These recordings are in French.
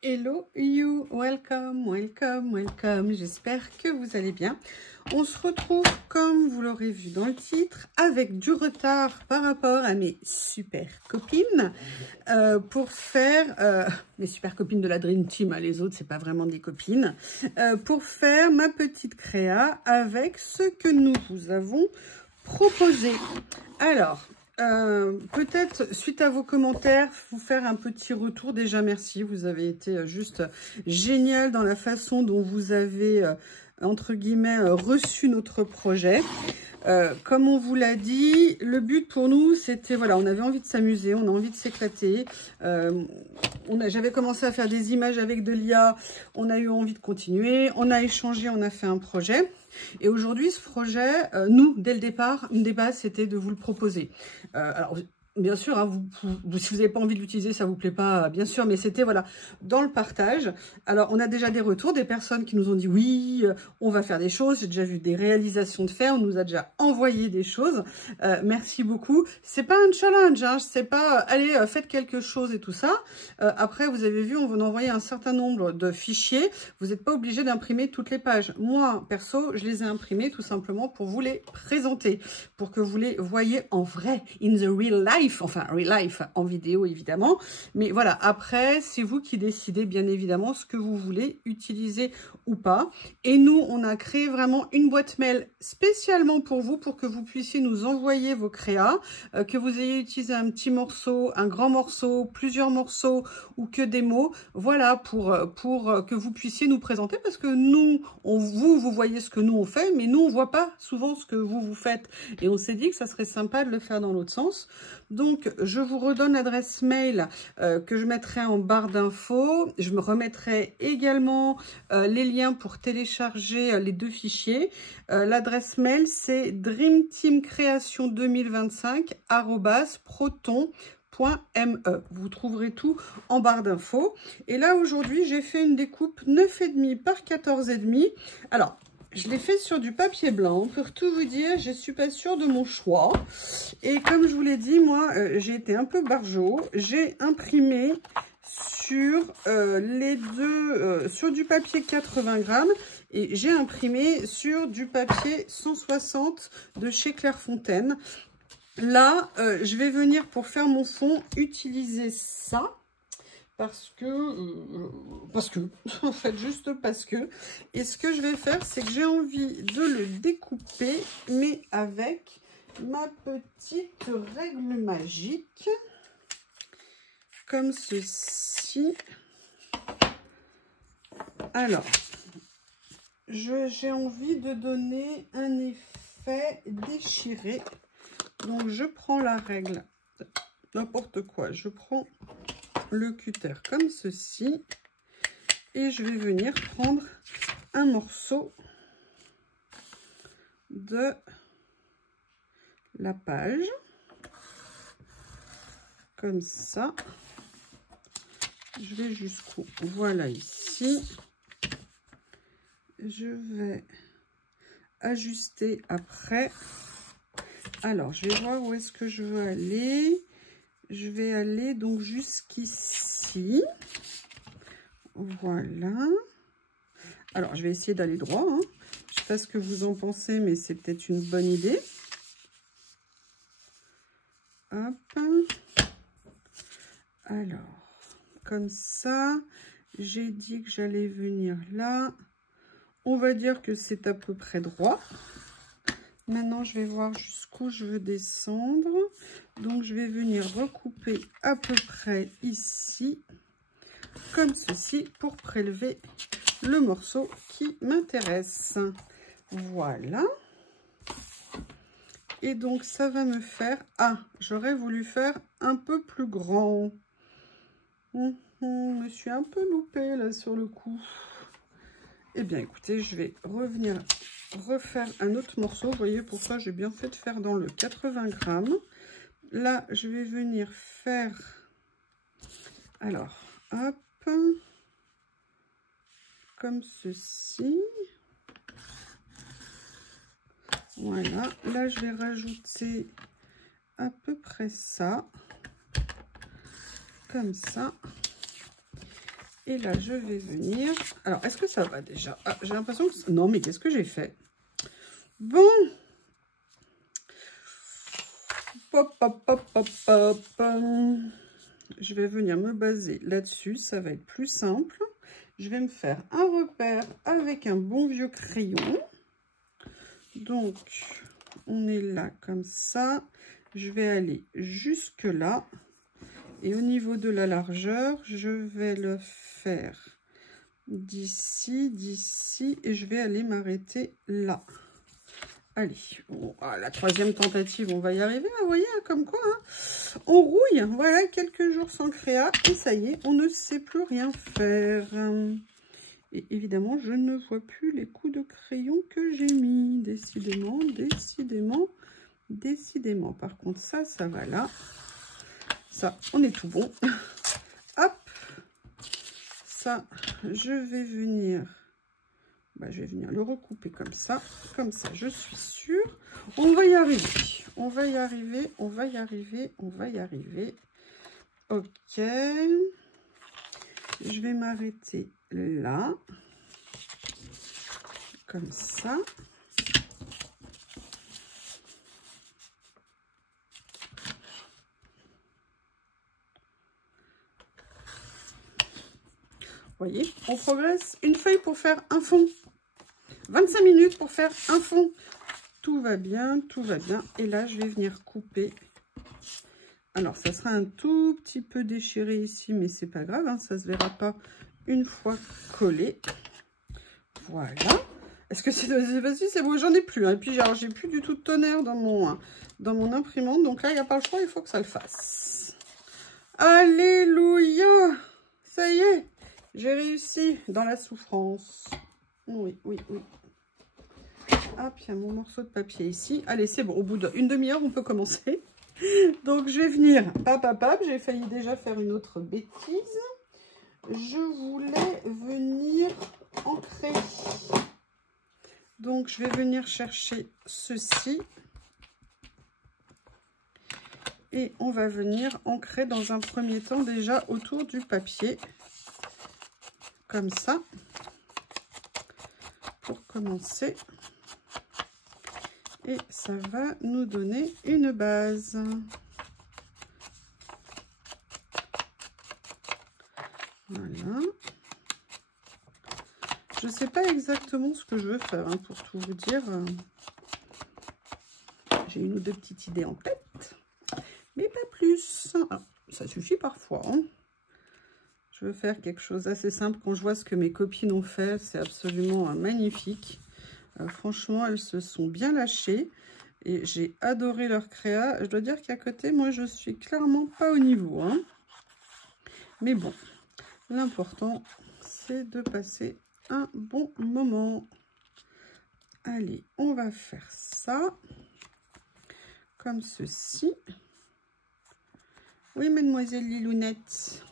Hello you, welcome, welcome, welcome. J'espère que vous allez bien. On se retrouve, comme vous l'aurez vu dans le titre, avec du retard par rapport à mes super copines pour faire, mes super copines de la Dream Team, hein, les autres, c'est pas vraiment des copines, pour faire ma petite créa avec ce que nous vous avons proposé. Alors, peut-être suite à vos commentaires, vous faire un petit retour. Déjà, merci, vous avez été juste génial dans la façon dont vous avez, entre guillemets, reçu notre projet. Comme on vous l'a dit, le but pour nous, c'était, voilà, on avait envie de s'amuser, on a envie de s'éclater. J'avais commencé à faire des images avec de l'IA, on a eu envie de continuer, on a échangé, on a fait un projet. Et aujourd'hui, ce projet, nous, dès le départ, une des bases, c'était de vous le proposer. Alors, bien sûr, hein, si vous n'avez pas envie de l'utiliser, ça ne vous plaît pas, bien sûr, mais c'était, voilà, dans le partage. Alors, on a déjà des retours, des personnes qui nous ont dit, oui, on va faire des choses. J'ai déjà vu des réalisations de faire, on nous a déjà envoyé des choses. Merci beaucoup. C'est pas un challenge, hein, c'est pas, allez, faites quelque chose et tout ça. Après, vous avez vu, on vous envoie un certain nombre de fichiers. Vous n'êtes pas obligé d'imprimer toutes les pages. Moi, perso, je les ai imprimés tout simplement pour vous les présenter, pour que vous les voyez en vrai, in the real life. Enfin, real life en vidéo évidemment, mais voilà, après c'est vous qui décidez bien évidemment ce que vous voulez utiliser ou pas. Et nous, on a créé vraiment une boîte mail spécialement pour vous, pour que vous puissiez nous envoyer vos créas, que vous ayez utilisé un petit morceau, un grand morceau, plusieurs morceaux ou que des mots, voilà, pour que vous puissiez nous présenter, parce que nous, vous voyez ce que nous on fait, mais nous on voit pas souvent ce que vous faites, et on s'est dit que ça serait sympa de le faire dans l'autre sens. Donc, je vous redonne l'adresse mail que je mettrai en barre d'infos. Je me remettrai également les liens pour télécharger les deux fichiers. L'adresse mail, c'est dreamteamcreation2025@proton.me. Vous trouverez tout en barre d'infos. Et là, aujourd'hui, j'ai fait une découpe 9,5 par 14,5. Alors, je l'ai fait sur du papier blanc. Pour tout vous dire, je ne suis pas sûre de mon choix. Et comme je vous l'ai dit, moi, j'ai été un peu barjot. J'ai imprimé sur sur du papier 80 grammes. Et j'ai imprimé sur du papier 160 de chez Clairefontaine. Là, je vais venir pour faire mon fond utiliser ça. Parce que, en fait, juste parce que. Et ce que je vais faire, c'est que j'ai envie de le découper, mais avec ma petite règle magique, comme ceci. Alors, j'ai envie de donner un effet déchiré. Donc, je prends la règle, n'importe quoi, je prends le cutter comme ceci et je vais venir prendre un morceau de la page comme ça. Je vais jusqu'au, voilà, ici. Je vais ajuster après. Alors, je vais voir où est-ce que je veux aller. Je vais aller donc jusqu'ici. Voilà. Alors, je vais essayer d'aller droit, hein. Je ne sais pas ce que vous en pensez, mais c'est peut-être une bonne idée. Hop. Alors, comme ça, j'ai dit que j'allais venir là. On va dire que c'est à peu près droit. Maintenant, je vais voir jusqu'où je veux descendre. Donc, je vais venir recouper à peu près ici, comme ceci, pour prélever le morceau qui m'intéresse. Voilà. Et donc, ça va me faire... Ah, j'aurais voulu faire un peu plus grand. Je me suis un peu loupée là sur le coup. Eh bien, écoutez, je vais revenir refaire un autre morceau. Vous voyez pourquoi j'ai bien fait de faire dans le 80 grammes. Là, je vais venir faire... Alors, hop, comme ceci. Voilà, là, je vais rajouter à peu près ça. Comme ça. Et là, je vais venir... Alors, est-ce que ça va déjà? Ah, j'ai l'impression que... Non, mais qu'est-ce que j'ai fait? Bon. Pop, pop, pop, pop, pop. Je vais venir me baser là-dessus. Ça va être plus simple. Je vais me faire un repère avec un bon vieux crayon. Donc, on est là comme ça. Je vais aller jusque là. Et au niveau de la largeur, je vais le faire d'ici, d'ici. Et je vais aller m'arrêter là. Allez, bon, la troisième tentative, on va y arriver, vous voyez, comme quoi, hein, on rouille. Voilà, quelques jours sans créa, et ça y est, on ne sait plus rien faire. Et évidemment, je ne vois plus les coups de crayon que j'ai mis. Décidément, décidément, décidément. Par contre, ça va là. Ça, on est tout bon. Hop. Ça, je vais venir... je vais venir le recouper comme ça, je suis sûre. On va y arriver, on va y arriver, on va y arriver, on va y arriver. Ok, je vais m'arrêter là, comme ça. Vous voyez, on progresse. Une feuille pour faire un fond. 25 minutes pour faire un fond. Tout va bien, tout va bien. Et là, je vais venir couper. Alors, ça sera un tout petit peu déchiré ici, mais c'est pas grave, hein, ça se verra pas une fois collé. Voilà. Est-ce que c'est facile? C'est bon, j'en ai plus. Hein. Et puis, j'ai plus du tout de tonnerre dans mon imprimante. Donc là, il n'y a pas le choix, il faut que ça le fasse. Alléluia! Ça y est, j'ai réussi dans la souffrance. Oui, oui, oui. Hop, il y a mon morceau de papier ici. Allez, c'est bon, au bout d'une demi-heure, on peut commencer. Donc, je vais venir, j'ai failli déjà faire une autre bêtise. Je voulais venir ancrer. Donc, je vais venir chercher ceci. Et on va venir ancrer dans un premier temps déjà autour du papier. Comme ça. Pour commencer. Et ça va nous donner une base. Voilà. Je ne sais pas exactement ce que je veux faire, hein, pour tout vous dire. J'ai une ou deux petites idées en tête, mais pas plus. Ah, ça suffit parfois. Hein. Je veux faire quelque chose d'assez simple. Quand je vois ce que mes copines ont fait, c'est absolument magnifique. Franchement, elles se sont bien lâchées. Et j'ai adoré leur créa. Je dois dire qu'à côté, moi, je suis clairement pas au niveau. Hein. Mais bon, l'important, c'est de passer un bon moment. Allez, on va faire ça. Comme ceci. Oui, mademoiselle Lilounette.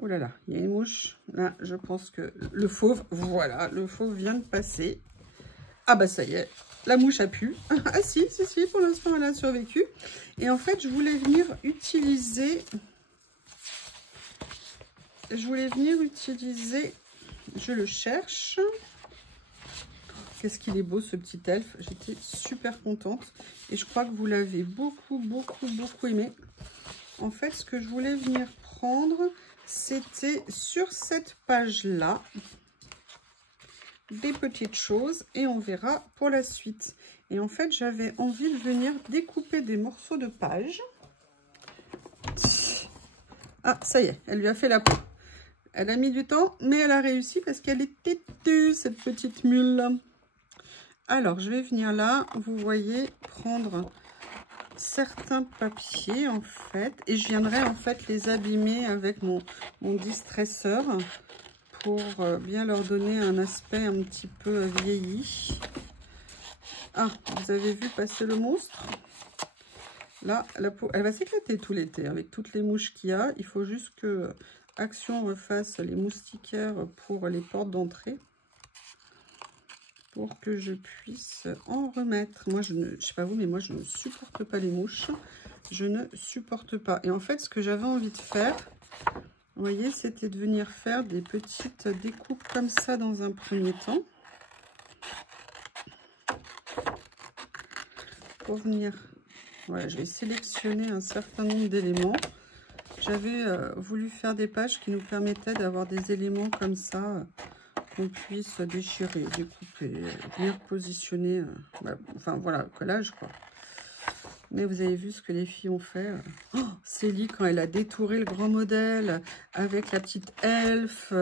Oh là là, il y a une mouche. Là, je pense que le fauve, voilà, le fauve vient de passer. Ah bah ça y est, la mouche a pu. Ah si, pour l'instant elle a survécu. Et en fait, je voulais venir utiliser, je le cherche. Qu'est-ce qu'il est beau ce petit elfe. J'étais super contente. Et je crois que vous l'avez beaucoup aimé. En fait, ce que je voulais venir prendre, c'était sur cette page-là. Des petites choses et on verra pour la suite. Et en fait, j'avais envie de venir découper des morceaux de page. Ah, ça y est, elle lui a fait la peau. Elle a mis du temps, mais elle a réussi parce qu'elle est têtue, cette petite mule. Alors, je vais venir là, vous voyez, prendre certains papiers, en fait. Et je viendrai, en fait, les abîmer avec mon distresseur pour bien leur donner un aspect un petit peu vieilli. Ah, vous avez vu passer le monstre? Là, la peau, elle va s'éclater tout l'été avec toutes les mouches qu'il y a. Il faut juste que Action refasse les moustiquaires pour les portes d'entrée. Pour que je puisse en remettre. Moi, je sais pas vous, mais moi, je ne supporte pas les mouches. Je ne supporte pas. Et en fait, ce que j'avais envie de faire, Vous voyez, c'était de venir faire des petites découpes comme ça dans un premier temps. Pour venir, voilà, je vais sélectionner un certain nombre d'éléments. J'avais voulu faire des pages qui nous permettaient d'avoir des éléments comme ça, qu'on puisse déchirer, découper, venir positionner, enfin voilà, collage quoi. Mais vous avez vu ce que les filles ont fait. Oh, Célie, quand elle a détouré le grand modèle avec la petite elfe.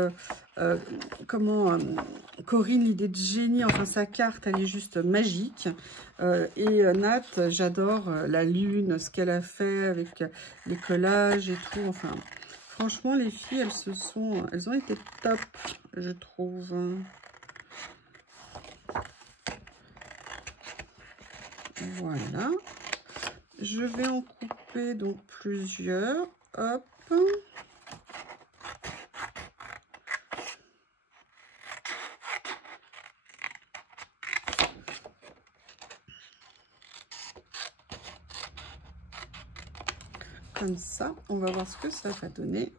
Corinne, l'idée de génie. Enfin, sa carte, elle est juste magique. Et Nat, j'adore la lune, ce qu'elle a fait avec les collages et tout. Enfin, franchement, les filles, elles ont été top, je trouve. Voilà. Je vais en couper donc plusieurs. Hop. Comme ça, on va voir ce que ça va donner.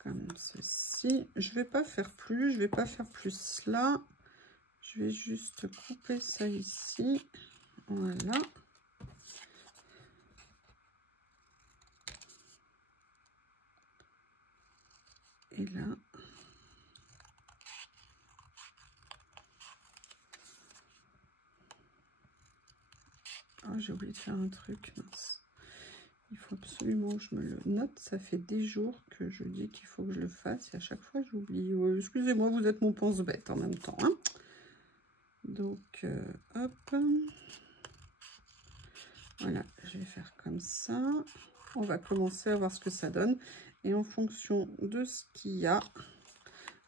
Comme ceci. Je vais pas faire plus là. Je vais juste couper ça ici. Voilà. Et là. Oh, j'ai oublié de faire un truc, mince. Il faut absolument que je me le note. Ça fait des jours que je dis qu'il faut que je le fasse. Et à chaque fois, j'oublie. Excusez-moi, vous êtes mon pense-bête en même temps. Hein. Donc, hop. Voilà, je vais faire comme ça. On va commencer à voir ce que ça donne. Et en fonction de ce qu'il y a,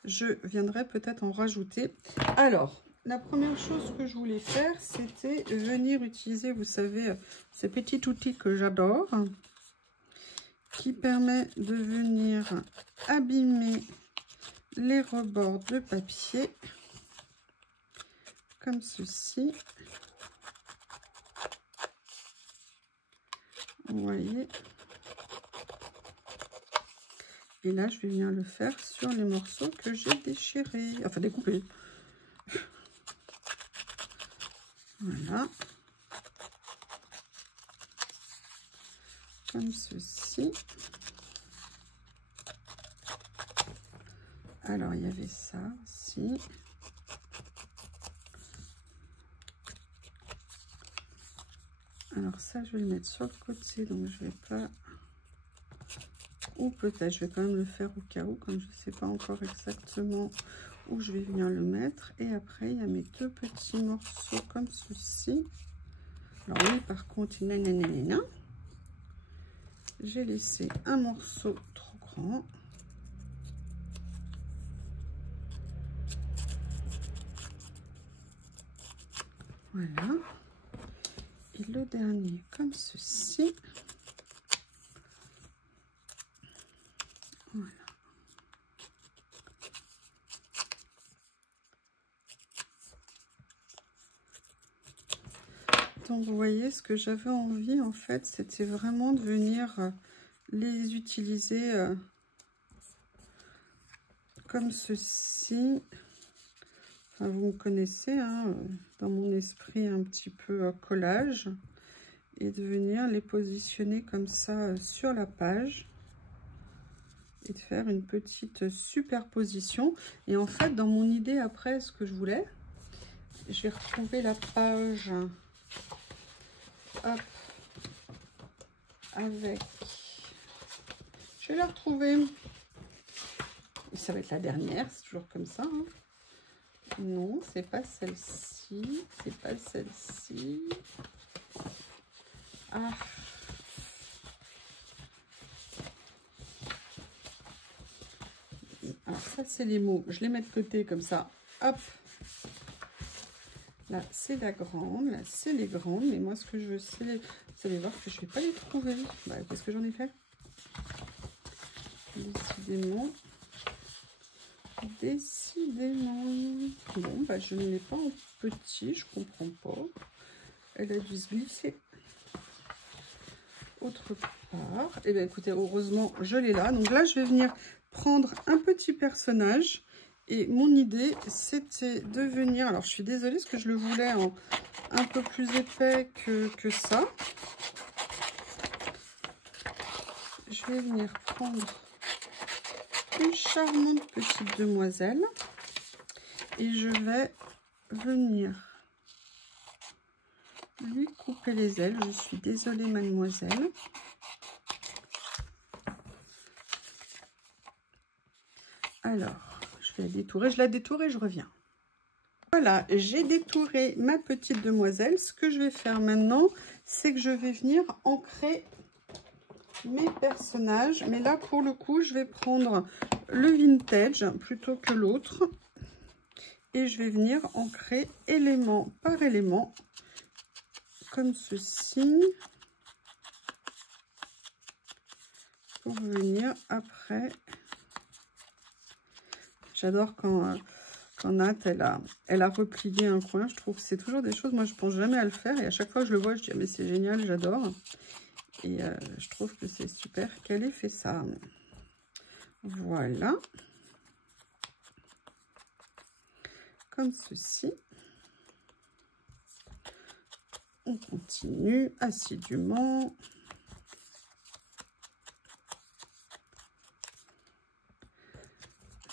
je viendrai peut-être en rajouter. Alors, la première chose que je voulais faire, c'était venir utiliser, vous savez, ce petit outil que j'adore, qui permet de venir abîmer les rebords de papier, comme ceci. Vous voyez. Et là, je vais venir le faire sur les morceaux que j'ai déchirés, enfin découpés. Voilà. Comme ceci. Alors, il y avait ça aussi. Alors ça, je vais le mettre sur le côté, donc je vais pas... Ou peut-être, je vais quand même le faire au cas où, comme je ne sais pas encore exactement où je vais venir le mettre. Et après, il y a mes deux petits morceaux comme ceci. Alors oui, par contre, nanana, j'ai laissé un morceau trop grand. Voilà. Et le dernier comme ceci. Voilà. Donc vous voyez, ce que j'avais envie en fait, c'était vraiment de venir les utiliser comme ceci. Enfin, vous me connaissez, hein, dans mon esprit un petit peu collage. Et de venir les positionner comme ça sur la page. Et de faire une petite superposition. Et en fait, dans mon idée après, ce que je voulais, j'ai retrouvé la page. Hop. Avec... Je vais la retrouver. Et ça va être la dernière, c'est toujours comme ça. Hein. Non, c'est pas celle-ci. C'est pas celle-ci. Ah. Alors ça, c'est les mots. Je les mets de côté comme ça. Hop. Là, c'est la grande. Là, c'est les grandes. Mais moi, ce que je veux, c'est... Vous allez voir que je ne vais pas les trouver. Bah, qu'est-ce que j'en ai fait? Décidément. Décidément. Bon, bah, je ne l'ai pas en petit. Je comprends pas. Elle a dû se glisser autre part. Et bien écoutez, heureusement, je l'ai là. Donc là, je vais venir prendre un petit personnage. Et mon idée, c'était de venir... Alors, je suis désolée parce que je le voulais en un peu plus épais que ça. Je vais venir prendre une charmante petite demoiselle. Et je vais venir lui couper les ailes. Je suis désolée, mademoiselle. Alors, je vais la détourer. Je la détourne et je reviens. Voilà, j'ai détouré ma petite demoiselle. Ce que je vais faire maintenant, c'est que je vais venir ancrer mes personnages. Mais là, pour le coup, je vais prendre le vintage plutôt que l'autre. Et je vais venir ancrer élément par élément, comme ceci. Pour venir après... J'adore quand Nat, elle a replié un coin. Je trouve que c'est toujours des choses, moi je pense jamais à le faire. Et à chaque fois que je le vois, je dis, ah, mais c'est génial, j'adore. Et je trouve que c'est super qu'elle ait fait ça. Voilà. Comme ceci. On continue assidûment.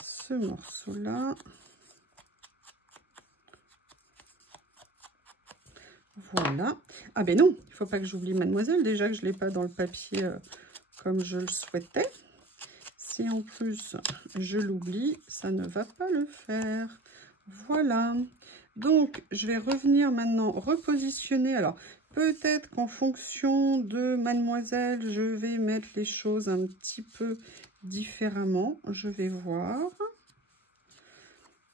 Ce morceau-là. Voilà. Ah ben non, il ne faut pas que j'oublie mademoiselle. Déjà que je ne l'ai pas dans le papier comme je le souhaitais. Si en plus je l'oublie, ça ne va pas le faire. Voilà. Donc, je vais revenir maintenant repositionner. Alors, peut-être qu'en fonction de mademoiselle, je vais mettre les choses un petit peu différemment. Je vais voir.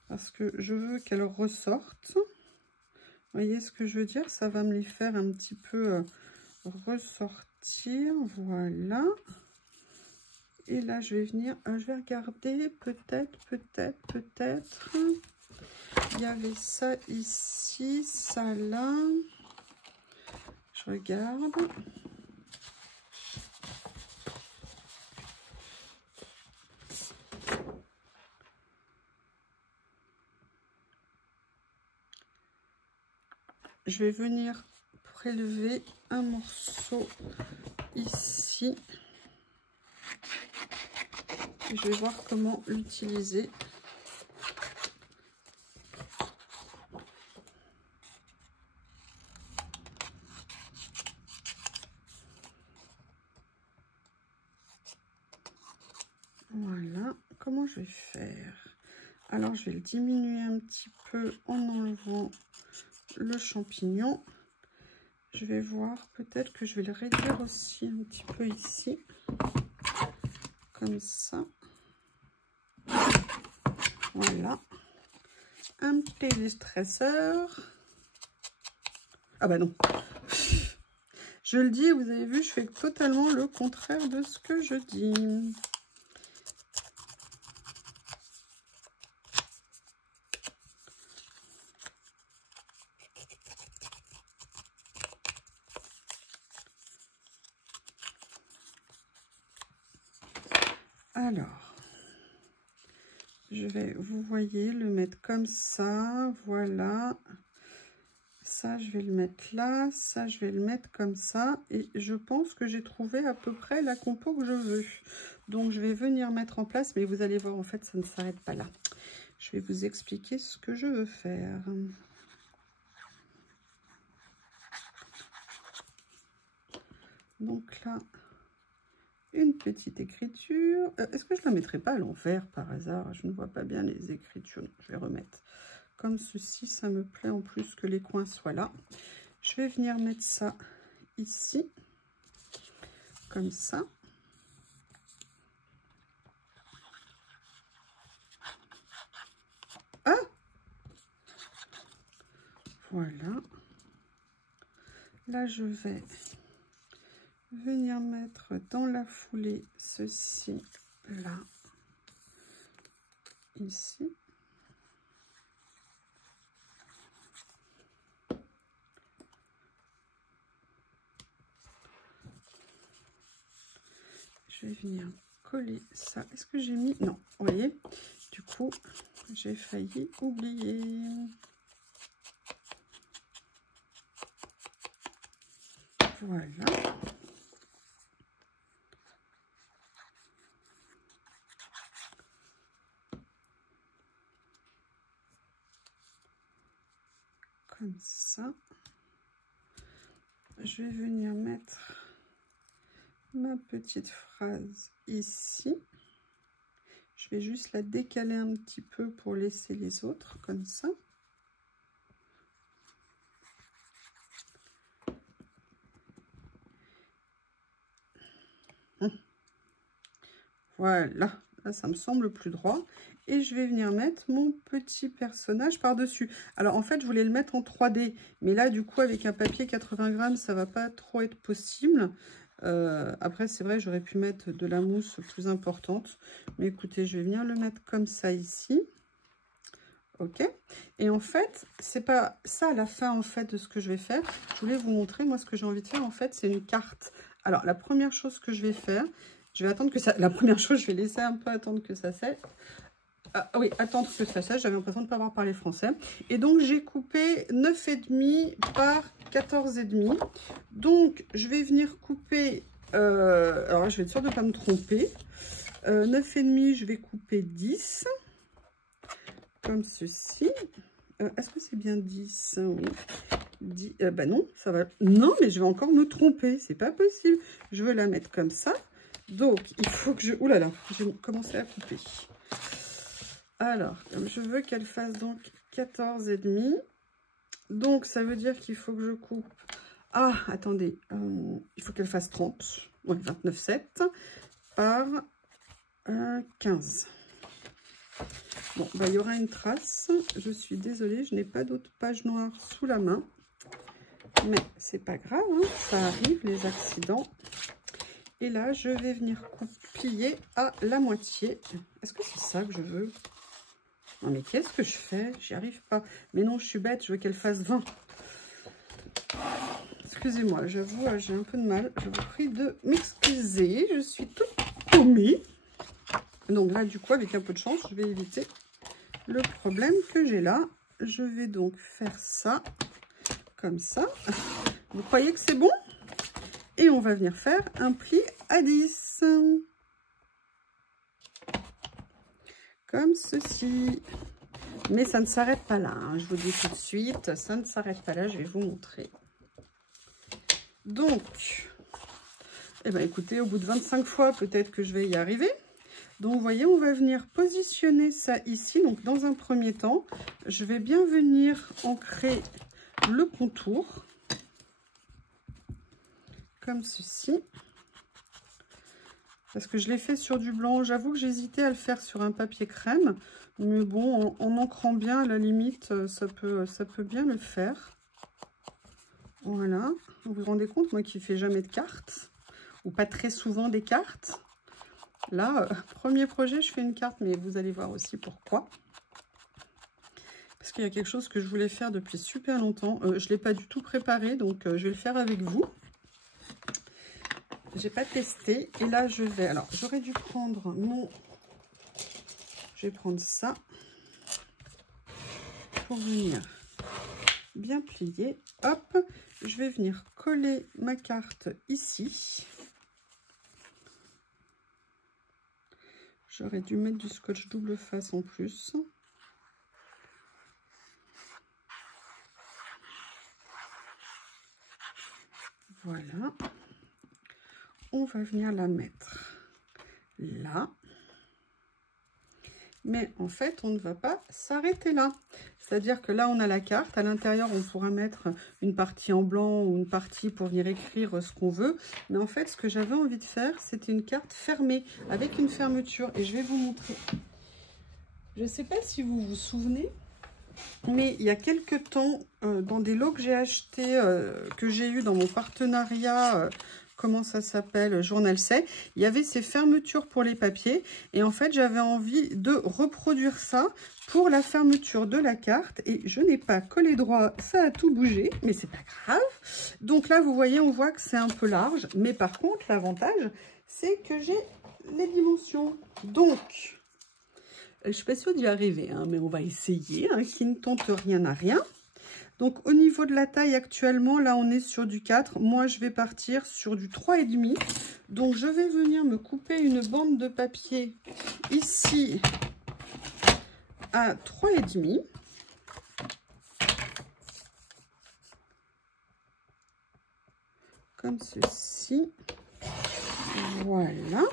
Parce que je veux qu'elle ressorte. Vous voyez ce que je veux dire? Ça va me les faire un petit peu ressortir. Voilà. Et là, je vais venir, je vais regarder, peut-être. Il y avait ça ici, ça là. Je regarde. Je vais venir prélever un morceau ici. Je vais voir comment l'utiliser. Voilà, comment je vais faire? Alors, je vais le diminuer un petit peu en enlevant le champignon. Je vais voir, peut-être que je vais le réduire aussi un petit peu ici. Comme ça. Voilà. Un petit distresseur. Ah bah non. Je le dis, vous avez vu, je fais totalement le contraire de ce que je dis. Alors, je vais, vous voyez, le mettre comme ça, voilà. Ça, je vais le mettre là, ça, je vais le mettre comme ça. Et je pense que j'ai trouvé à peu près la compo que je veux. Donc, je vais venir mettre en place, mais vous allez voir, en fait, ça ne s'arrête pas là. Je vais vous expliquer ce que je veux faire. Donc là... une petite écriture. Est-ce que je la mettrai pas à l'envers par hasard? Je ne vois pas bien les écritures. Je vais remettre comme ceci. Ça me plaît en plus que les coins soient là. Je vais venir mettre ça ici. Comme ça. Ah! Voilà. Là, je vais venir mettre dans la foulée ceci là, ici. je vais venir coller ça. Est-ce que j'ai mis... Non, vous voyez, du coup, j'ai failli oublier. Voilà. Comme ça. Je vais venir mettre ma petite phrase ici. Je vais juste la décaler un petit peu pour laisser les autres comme ça. Voilà, là ça me semble plus droit. Et je vais venir mettre mon petit personnage par-dessus. Alors en fait, je voulais le mettre en 3D. Mais là, du coup, avec un papier 80 grammes, ça va pas trop être possible. Après, c'est vrai, j'aurais pu mettre de la mousse plus importante. Mais écoutez, je vais venir le mettre comme ça ici. Ok. Et en fait, c'est pas ça à la fin en fait de ce que je vais faire. Je voulais vous montrer, moi, ce que j'ai envie de faire, en fait, c'est une carte. Alors, la première chose que je vais faire, je vais attendre que ça... La première chose, je vais laisser un peu attendre que ça sèche. Ah oui, attendre que ça sèche, j'avais l'impression de ne pas avoir parlé français. Et donc, j'ai coupé 9,5 par 14,5. Donc, je vais venir couper... alors là, je vais être sûre de ne pas me tromper. 9,5, je vais couper 10. Comme ceci. Est-ce que c'est bien 10? Oui. 10, bah non, ça va... Non, mais je vais encore me tromper. C'est pas possible. Je veux la mettre comme ça. Donc, il faut que je... Ouh là là, j'ai commencé à couper. Alors, je veux qu'elle fasse donc 14,5. Donc, ça veut dire qu'il faut que je coupe... Ah, attendez. Il faut qu'elle fasse 30. Ouais, 29,7 par 15. Bon, bah, il y aura une trace. Je suis désolée, je n'ai pas d'autre page noire sous la main. Mais c'est pas grave, hein, ça arrive, les accidents. Et là, je vais venir plier à la moitié. Est-ce que c'est ça que je veux? Non, mais qu'est-ce que je fais? J'y arrive pas. Mais non, je suis bête, je veux qu'elle fasse 20. Excusez-moi, j'avoue, j'ai un peu de mal. Je vous prie de m'excuser. Je suis toute paumée. Donc là, du coup, avec un peu de chance, je vais éviter le problème que j'ai là. Je vais donc faire ça, comme ça. Vous croyez que c'est bon? Et on va venir faire un pli à 10. Comme ceci. Mais ça ne s'arrête pas là, hein. Je vous dis tout de suite, ça ne s'arrête pas là, je vais vous montrer. Donc, eh ben écoutez, au bout de 25 fois, peut-être que je vais y arriver. Donc, vous voyez, on va venir positionner ça ici. Donc, dans un premier temps, je vais bien venir ancrer le contour. Comme ceci. Parce que je l'ai fait sur du blanc. J'avoue que j'hésitais à le faire sur un papier crème. Mais bon, en ancrant bien, à la limite, ça peut bien le faire. Voilà. Vous vous rendez compte, moi qui ne fais jamais de cartes, ou pas très souvent des cartes. Là, premier projet, je fais une carte, mais vous allez voir aussi pourquoi. Parce qu'il y a quelque chose que je voulais faire depuis super longtemps. Je ne l'ai pas du tout préparé, donc je vais le faire avec vous. J'ai pas testé. Et là, je vais... Alors, j'aurais dû prendre mon... Je vais prendre ça pour venir bien plier. Hop, je vais venir coller ma carte ici. J'aurais dû mettre du scotch double face en plus. Voilà. On va venir la mettre là. Mais en fait, on ne va pas s'arrêter là. C'est-à-dire que là, on a la carte. À l'intérieur, on pourra mettre une partie en blanc ou une partie pour venir écrire ce qu'on veut. Mais en fait, ce que j'avais envie de faire, c'était une carte fermée, avec une fermeture. Et je vais vous montrer. Je ne sais pas si vous vous souvenez, mais il y a quelques temps, dans des lots que j'ai achetés, que j'ai eu dans mon partenariat... comment ça s'appelle, Journal C, il y avait ces fermetures pour les papiers. Et en fait, j'avais envie de reproduire ça pour la fermeture de la carte. Et je n'ai pas collé droit, ça a tout bougé, mais c'est pas grave. Donc là, vous voyez, on voit que c'est un peu large. Mais par contre, l'avantage, c'est que j'ai les dimensions. Donc, je ne suis pas sûre d'y arriver, hein, mais on va essayer, hein, qui ne tente rien à rien. Donc, au niveau de la taille, actuellement, là, on est sur du 4. Moi, je vais partir sur du 3,5. Donc, je vais venir me couper une bande de papier ici à 3,5. Comme ceci. Voilà.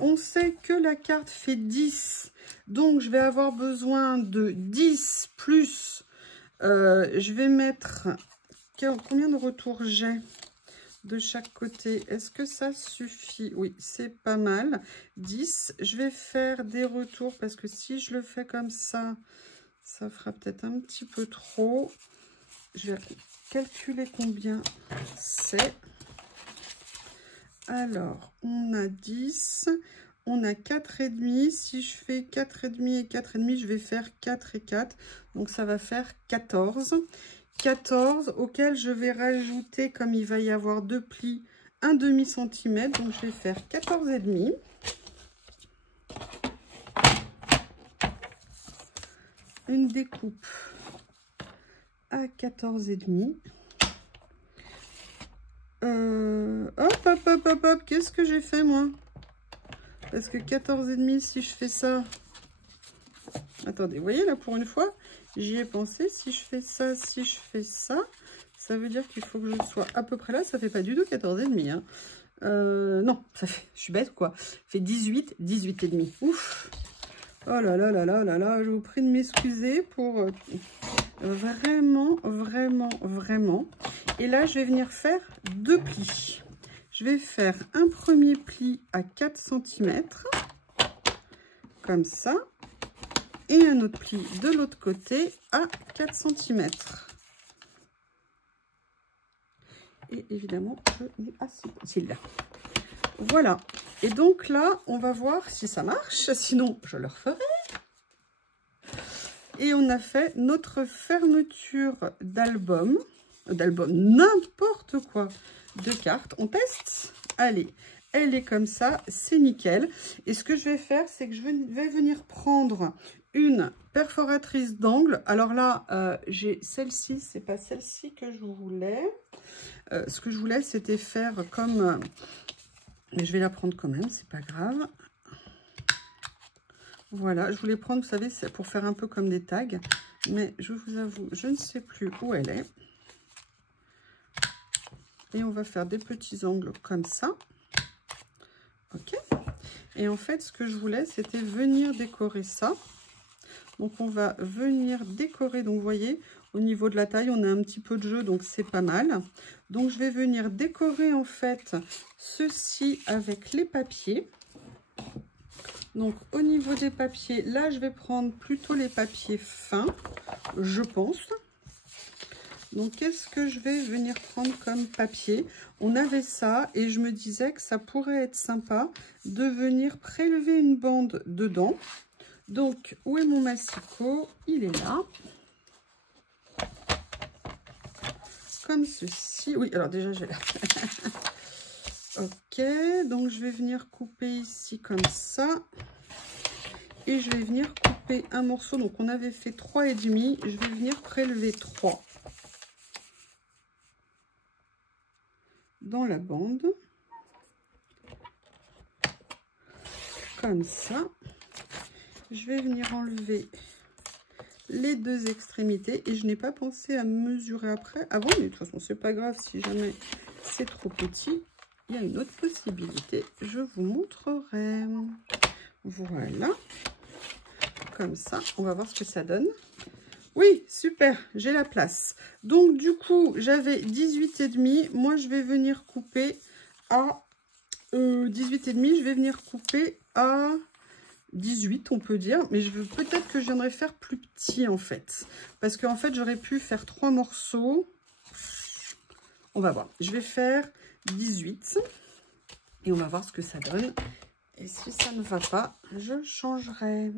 On sait que la carte fait 10. Donc, je vais avoir besoin de 10 plus... je vais mettre... Combien de retours j'ai de chaque côté? Est-ce que ça suffit? Oui, c'est pas mal. 10. Je vais faire des retours parce que si je le fais comme ça, ça fera peut-être un petit peu trop. Je vais calculer combien c'est. Alors, on a 10. On a 4,5. Si je fais 4,5 et 4,5, je vais faire 4 et 4. Donc, ça va faire 14. 14 auquel je vais rajouter, comme il va y avoir 2 plis, un demi-centimètre. Donc, je vais faire 14,5. Une découpe à 14,5. Hop, qu'est-ce que j'ai fait, moi? Parce que 14,5, si je fais ça... Attendez, vous voyez, là, pour une fois, j'y ai pensé. Si je fais ça, ça veut dire qu'il faut que je sois à peu près là. Ça fait pas du tout 14,5. Hein. Non, ça fait... Je suis bête, quoi. Ça fait 18, 18,5. Ouf. Oh là là là là là là. Je vous prie de m'excuser pour... Vraiment, vraiment, vraiment. Et là, je vais venir faire 2 plis. Je vais faire un premier pli à 4 cm. Comme ça. Et un autre pli de l'autre côté à 4 cm. Et évidemment, c'est là. Voilà. Et donc là, on va voir si ça marche. Sinon, je le referai. Et on a fait notre fermeture d'album. N'importe quoi. De cartes. On teste. Allez. Elle est comme ça. C'est nickel. Et ce que je vais faire, c'est que je vais venir prendre une perforatrice d'angle. Alors là, j'ai celle-ci. C'est pas celle-ci que je voulais. Ce que je voulais, c'était faire comme... mais je vais la prendre quand même. C'est pas grave. Voilà, je voulais prendre, vous savez, c'est pour faire un peu comme des tags. Mais je vous avoue, je ne sais plus où elle est. Et on va faire des petits angles comme ça. Ok. Et en fait, ce que je voulais, c'était venir décorer ça. Donc, on va venir décorer. Donc, vous voyez, au niveau de la taille, on a un petit peu de jeu, donc c'est pas mal. Donc, je vais venir décorer, en fait, ceci avec les papiers. Donc, au niveau des papiers, là, je vais prendre plutôt les papiers fins, je pense. Donc, qu'est-ce que je vais venir prendre comme papier? On avait ça et je me disais que ça pourrait être sympa de venir prélever une bande dedans. Donc, où est mon massicot? Il est là. Comme ceci. Oui, alors déjà, j'ai là. Ok, donc je vais venir couper ici comme ça. Et je vais venir couper un morceau. Donc, on avait fait 3,5. Je vais venir prélever 3 dans la bande. Comme ça. Je vais venir enlever les 2 extrémités. Et je n'ai pas pensé à mesurer après. Ah bon, mais de toute façon, c'est pas grave si jamais c'est trop petit. Il y a une autre possibilité. Je vous montrerai. Voilà. Comme ça, on va voir ce que ça donne. Oui, super, j'ai la place. Donc, du coup, j'avais 18,5. Moi, je vais venir couper à 18,5. Je vais venir couper à 18, on peut dire. Mais peut-être que je viendrai faire plus petit, en fait. Parce qu'en fait, j'aurais pu faire 3 morceaux. On va voir. Je vais faire 18. Et on va voir ce que ça donne. Et si ça ne va pas, je changerai.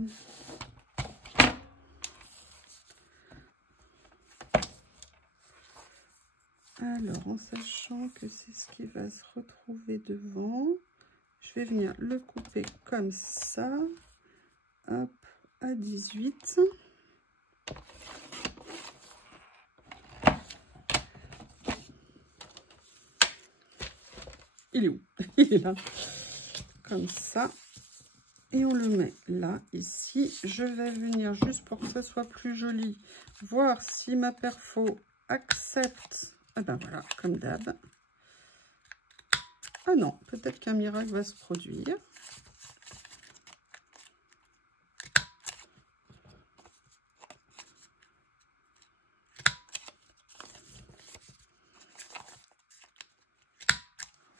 Alors, en sachant que c'est ce qui va se retrouver devant. Je vais venir le couper comme ça. Hop, à 18. Il est où? Il est là. Comme ça. Et on le met là, ici. Je vais venir juste pour que ça soit plus joli. Voir si ma perfo accepte. Ah ben voilà, comme d'hab. Ah non, peut-être qu'un miracle va se produire.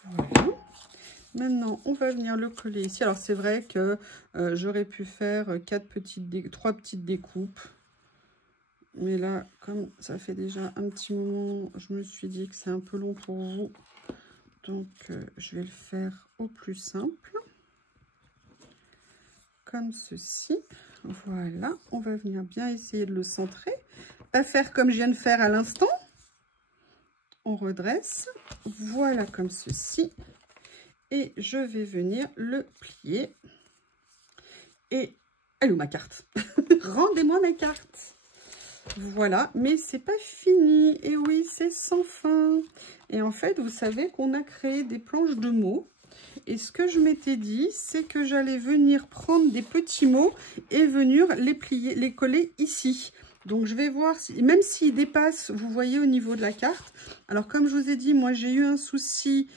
Voilà. Maintenant, on va venir le coller ici. Alors, c'est vrai que j'aurais pu faire 3 petites découpes. Mais là, comme ça fait déjà un petit moment, je me suis dit que c'est un peu long pour vous. Donc, je vais le faire au plus simple. Comme ceci. Voilà. On va venir bien essayer de le centrer. Pas faire comme je viens de faire à l'instant. On redresse. Voilà, comme ceci. Et je vais venir le plier. Et elle est où ma carte? Rendez-moi ma carte. Voilà, mais c'est pas fini. Et oui, c'est sans fin. Et en fait, vous savez qu'on a créé des planches de mots. Et ce que je m'étais dit, c'est que j'allais venir prendre des petits mots et venir les plier, les coller ici. Donc, je vais voir, si, même s'ils dépassent, vous voyez, au niveau de la carte. Alors, comme je vous ai dit, moi, j'ai eu un souci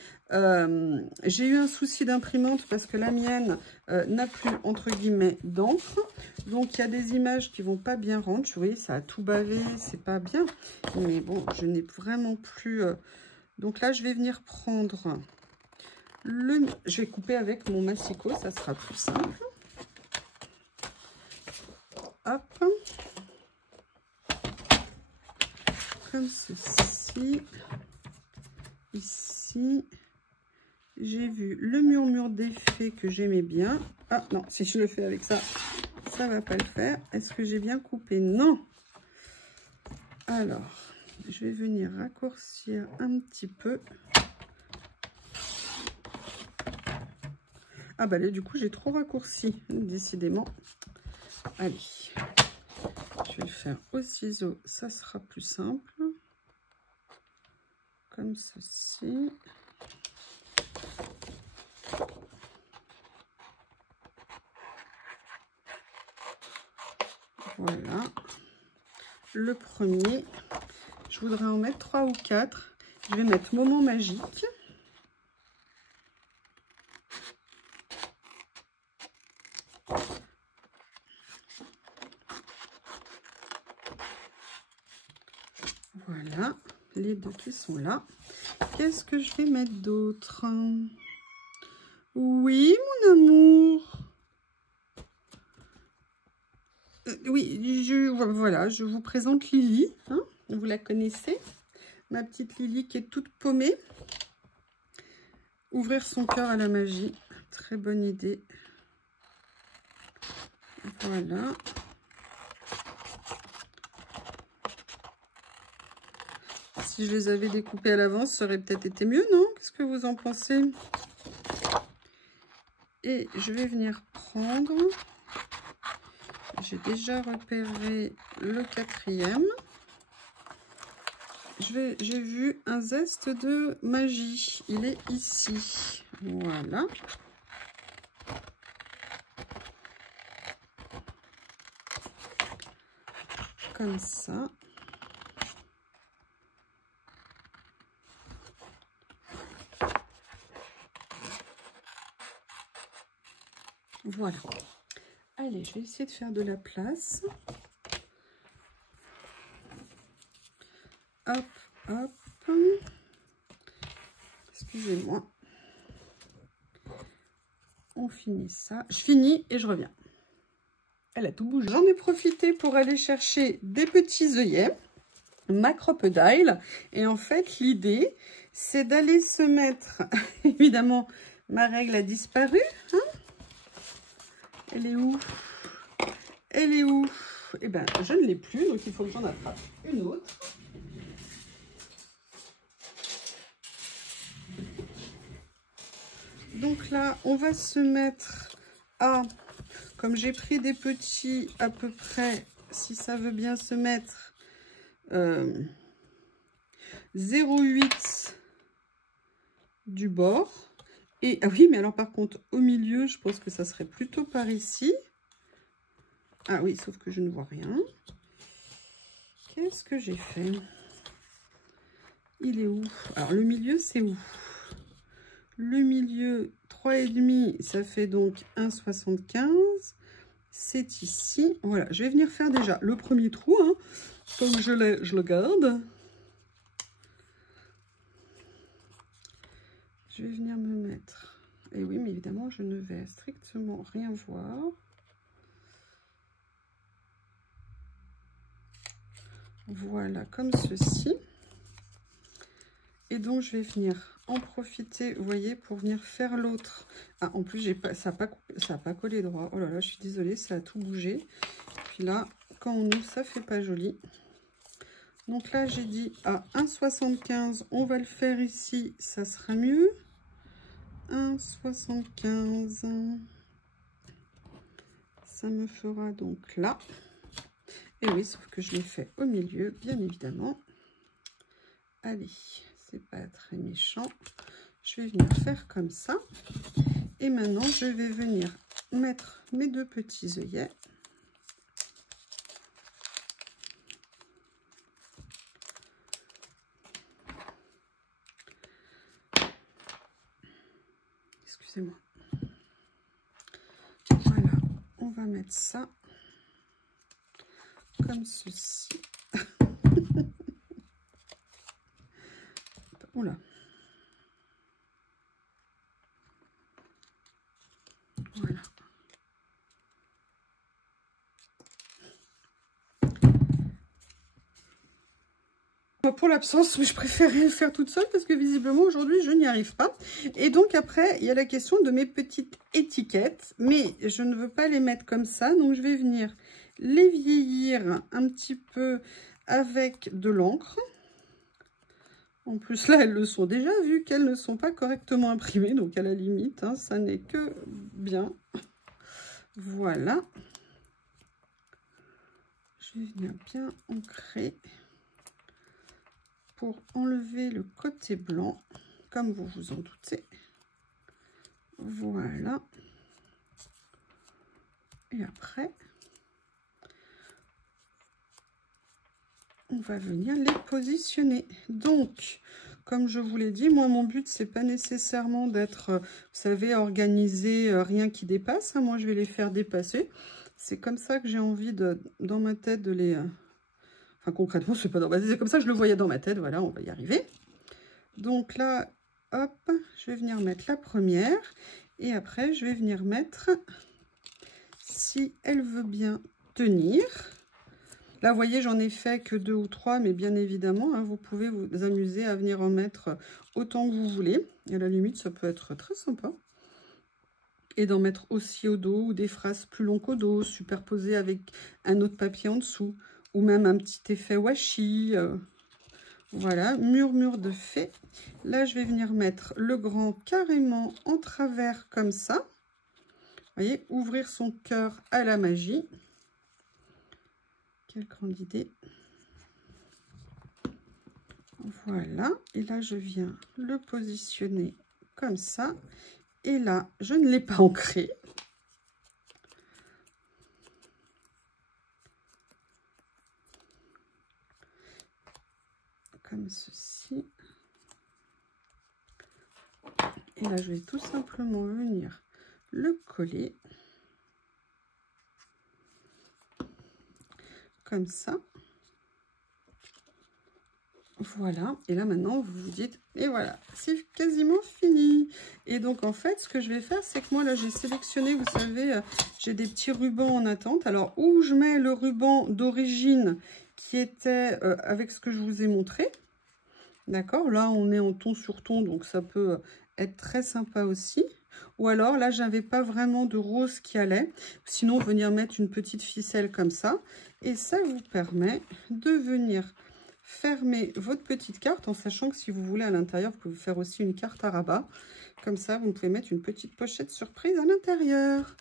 d'imprimante parce que la mienne n'a plus, entre guillemets, d'encre. Donc, il y a des images qui vont pas bien rendre. Vous voyez, ça a tout bavé, c'est pas bien. Mais bon, je n'ai vraiment plus... Donc là, je vais venir prendre... Je vais couper avec mon massicot, ça sera plus simple. Hop. Comme ceci. Ici. J'ai vu le murmure d'effet que j'aimais bien. Ah non, si je le fais avec ça, ça va pas le faire. Est-ce que j'ai bien coupé? Non. Alors, je vais venir raccourcir un petit peu. Ah bah là, du coup, j'ai trop raccourci, décidément. Allez, je vais le faire au ciseau, ça sera plus simple. Comme ceci. Voilà. Le premier, je voudrais en mettre 3 ou 4. Je vais mettre Moment Magique. Voilà, les deux qui sont là. Qu'est-ce que je vais mettre d'autre? Oui, mon amour. Oui, voilà, je vous présente Lily. Hein, vous la connaissez. Ma petite Lily qui est toute paumée. Ouvrir son cœur à la magie. Très bonne idée. Voilà. Si je les avais découpés à l'avance, ça aurait peut-être été mieux, non? Qu'est-ce que vous en pensez? Et je vais venir prendre... J'ai déjà repéré le 4e. J'ai vu un zeste de magie. Il est ici. Voilà. Comme ça. Voilà. Allez, je vais essayer de faire de la place. Hop, hop. Excusez-moi. On finit ça. Je finis et je reviens. Elle a tout bougé. J'en ai profité pour aller chercher des petits œillets, ma crocodile. Et en fait, l'idée, c'est d'aller se mettre... Évidemment, ma règle a disparu. Hein, elle est où? Elle est où? Eh bien, je ne l'ai plus, donc il faut que j'en attrape une autre. Donc là, on va se mettre à, comme j'ai pris des petits à peu près, si ça veut bien se mettre, 0,8 du bord. Et, ah oui, mais alors par contre, au milieu, je pense que ça serait plutôt par ici. Ah oui, sauf que je ne vois rien. Qu'est-ce que j'ai fait? Il est où? Alors, le milieu, c'est où? Le milieu, 3,5, ça fait donc 1,75. C'est ici. Voilà, je vais venir faire déjà le premier trou. Hein. Donc, je le garde. Je vais venir me mettre... Et oui, mais évidemment, je ne vais strictement rien voir. Voilà, comme ceci. Et donc, je vais venir en profiter, vous voyez, pour venir faire l'autre. Ah, en plus, ça n'a pas collé droit. Oh là là, je suis désolée, ça a tout bougé. Puis là, quand on ouvre, ça fait pas joli. Donc là, j'ai dit à 1,75, on va le faire ici, ça sera mieux. 1,75. Ça me fera donc là. Et oui, sauf que je l'ai fait au milieu, bien évidemment. Allez, c'est pas très méchant. Je vais venir faire comme ça. Et maintenant, je vais venir mettre mes deux petits œillets. Excusez-moi. Voilà, on va mettre ça comme ceci. Oula. Voilà. Pour l'absence, je préférais le faire toute seule parce que visiblement aujourd'hui je n'y arrive pas. Et donc après il y a la question de mes petites étiquettes, mais je ne veux pas les mettre comme ça, donc je vais venir les vieillir un petit peu avec de l'encre. En plus là elles le sont déjà, vu qu'elles ne sont pas correctement imprimées, donc à la limite hein, ça n'est que bien. Voilà, je vais venir bien ancrer pour enlever le côté blanc, comme vous vous en doutez. Voilà. Et après, on va venir les positionner. Donc, comme je vous l'ai dit, moi, mon but, c'est pas nécessairement d'être, vous savez, organisé, rien qui dépasse. Hein. Moi, je vais les faire dépasser. C'est comme ça que j'ai envie de, dans ma tête, de les... Enfin, concrètement, c'est pas dans ma tête, c'est comme ça que je le voyais dans ma tête. Voilà, on va y arriver. Donc là, hop, je vais venir mettre la première. Et après, je vais venir mettre, si elle veut bien tenir. Là, vous voyez, j'en ai fait que 2 ou 3, mais bien évidemment, hein, vous pouvez vous amuser à venir en mettre autant que vous voulez. Et à la limite, ça peut être très sympa. Et d'en mettre aussi au dos, ou des phrases plus longues qu'au dos, superposées avec un autre papier en dessous. Ou même un petit effet washi. Voilà, murmure de fée. Là, je vais venir mettre le grand carrément en travers comme ça. Vous voyez, ouvrir son cœur à la magie. Quelle grande idée. Voilà, et là, je viens le positionner comme ça. Et là, je ne l'ai pas ancré. Comme ceci. Et là, je vais tout simplement venir le coller. Comme ça. Voilà. Et là, maintenant, vous vous dites, et voilà, c'est quasiment fini. Et donc, en fait, ce que je vais faire, c'est que moi, là, j'ai sélectionné, vous savez, j'ai des petits rubans en attente. Alors, où je mets le ruban d'origine qui était avec ce que je vous ai montré. D'accord, là on est en ton sur ton, donc ça peut être très sympa aussi. Ou alors là, j'avais pas vraiment de rose qui allait. Sinon, venir mettre une petite ficelle comme ça. Et ça vous permet de venir fermer votre petite carte, en sachant que si vous voulez à l'intérieur, vous pouvez faire aussi une carte à rabat. Comme ça, vous pouvez mettre une petite pochette surprise à l'intérieur.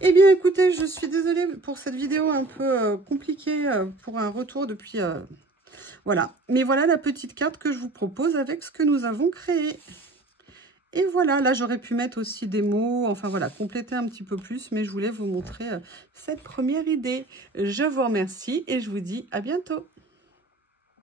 Eh bien, écoutez, je suis désolée pour cette vidéo un peu compliquée pour un retour depuis... voilà. Mais voilà la petite carte que je vous propose avec ce que nous avons créé. Et voilà, là, j'aurais pu mettre aussi des mots, enfin voilà, compléter un petit peu plus, mais je voulais vous montrer cette première idée. Je vous remercie et je vous dis à bientôt.